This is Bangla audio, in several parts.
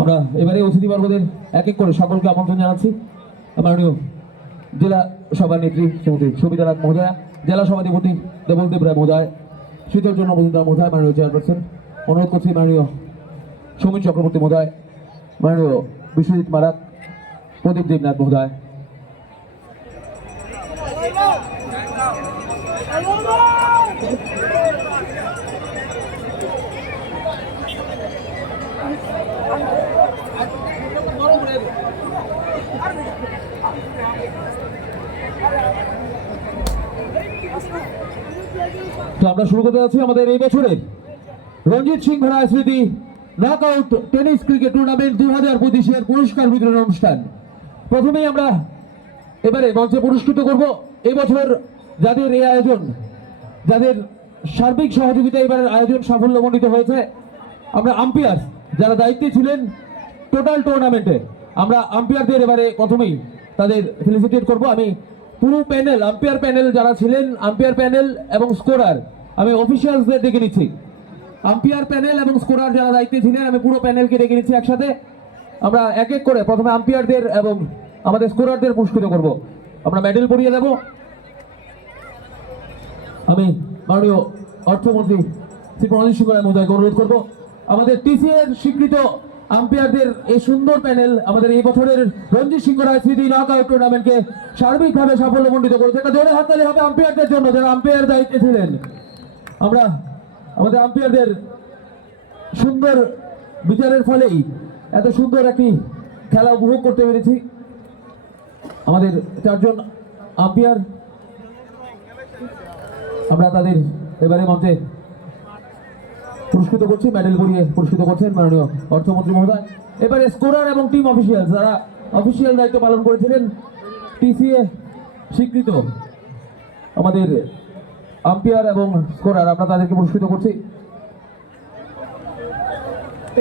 আমরা এবারে অতিথিবর্গদের এক এক করে সকলকে আমন্ত্রণ জানাচ্ছি। মাননীয় জেলা সভানেত্রী শ্রীমতী সবিতা নাথ মহোদয়া, জেলা সভাধিপতি দেবলদেব রায় মহোদয়, শীতল চন্দ্র মজুমদার মহোদয়, মাননীয় চেয়ারপারসন, অনুরোধ করছি মাননীয় সমীর চক্রবর্তী মহোদয়, মাননীয় বিশ্বজিৎ মারাক, প্রদীপ দেবনাথ মহোদয়। তো আমরা শুরু করতে যাচ্ছি আমাদের এই বছরের রঞ্জিত সিং ভাড়া স্মৃতি নকআউট টেনিস ক্রিকেট টুর্নামেন্ট 2025-এর পুরস্কার বিতরণ অনুষ্ঠান। প্রথমেই আমরা এবারে মঞ্চে পুরস্কৃত করব এই বছর যাদের এই আয়োজন, যাদের সার্বিক সহযোগিতা এবারের আয়োজন সাফল্যমণ্ডিত হয়েছে। আমরা আম্পায়ার যারা দায়িত্বে ছিলেন টোটাল টুর্নামেন্টে, আমরা আম্পায়ারদের এবারে প্রথমেই তাদের ফেলিসিটেট করব। আমি পুরো প্যানেল, আম্পায়ার প্যানেল যারা ছিলেন, আম্পায়ার প্যানেল এবং স্কোরার, আমি অফিসিয়ালসদের ডেকে নিচ্ছি। আম্পায়ার প্যানেল এবং স্কোরার যারা দায়িত্বে ছিলেন, আমি পুরো প্যানেলকে ডেকে নিচ্ছি একসাথে। আমরা এক এক করে প্রথমে আম্পায়ারদের এবং আমাদের স্কোরারদের পুরস্কৃত করব। আমরা মেডেল পরিয়ে দেব। আমি মাননীয় অর্থমন্ত্রী শ্রী প্রণজিৎ সিংহ রায় মহোদয়কে অনুরোধ করব আমাদের টিসিএর স্বীকৃত আম্পায়ারদের এই সুন্দর প্যানেল আমাদের এই বছরের রঞ্জিত সিংহ রায় স্মৃতি নকআউট টুর্নামেন্টকে সার্বিকভাবে সাফল্যমণ্ডিত করেছে। একটা জোরে হাততালি হবে আম্পায়ারদের জন্য যারা আম্পায়ার দায়িত্বে ছিলেন। আমরা আমাদের আম্পায়ারদের সুন্দর বিচারের ফলেই এত সুন্দর একটি খেলা উপভোগ করতে পেরেছি। আমাদের চারজন আম্পায়ার, আমরা তাদের এবারে মঞ্চে পুরস্কৃত করছি, মেডেল পরিয়ে পুরস্কৃত করছেন মাননীয় অর্থমন্ত্রী মহোদয়। এবারে স্কোরার এবং টিম অফিসিয়াল যারা অফিসিয়াল দায়িত্ব পালন করেছিলেন, টিসিএ স্বীকৃত আমাদের আম্পায়ার এবং স্কোরার, আমরা তাদেরকে পুরস্কৃত করছি।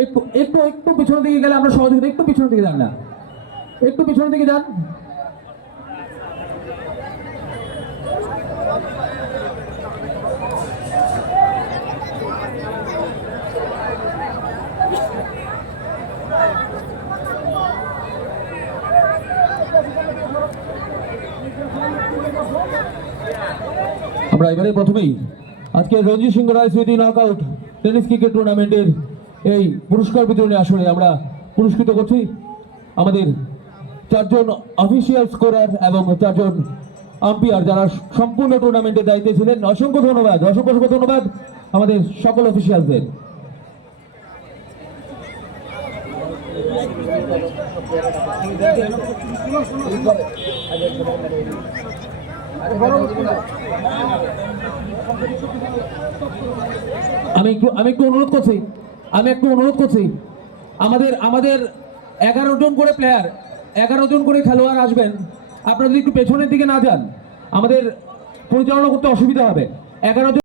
একটু একটু একটু পিছনের দিকে গেলে আমরা সহযোগিতা, একটু পিছনের দিকে যান না, একটু পিছনের দিকে যান। আমরা এবারে প্রথমেই আজকে রঞ্জিত সিংহ রায় স্মৃতি নকআউট টেনিস ক্রিকেট টুর্নামেন্টের এই পুরস্কার বিতরণী আসরে আমরা পুরস্কৃত করছি আমাদের চারজন অফিসিয়াল স্কোরার এবং চারজন আম্পায়ার যারা সম্পূর্ণ টুর্নামেন্টের দায়িত্বে ছিলেন। অসংখ্য ধন্যবাদ, অসংখ্য ধন্যবাদ আমাদের সকল অফিসিয়ালদের। আমি একটু অনুরোধ করছি আমাদের 11 জন করে প্লেয়ার, 11 জন করে খেলোয়াড় আসবেন। আপনারা যদি একটু পেছনের দিকে না যান, আমাদের পরিচালনা করতে অসুবিধা হবে। 11 জন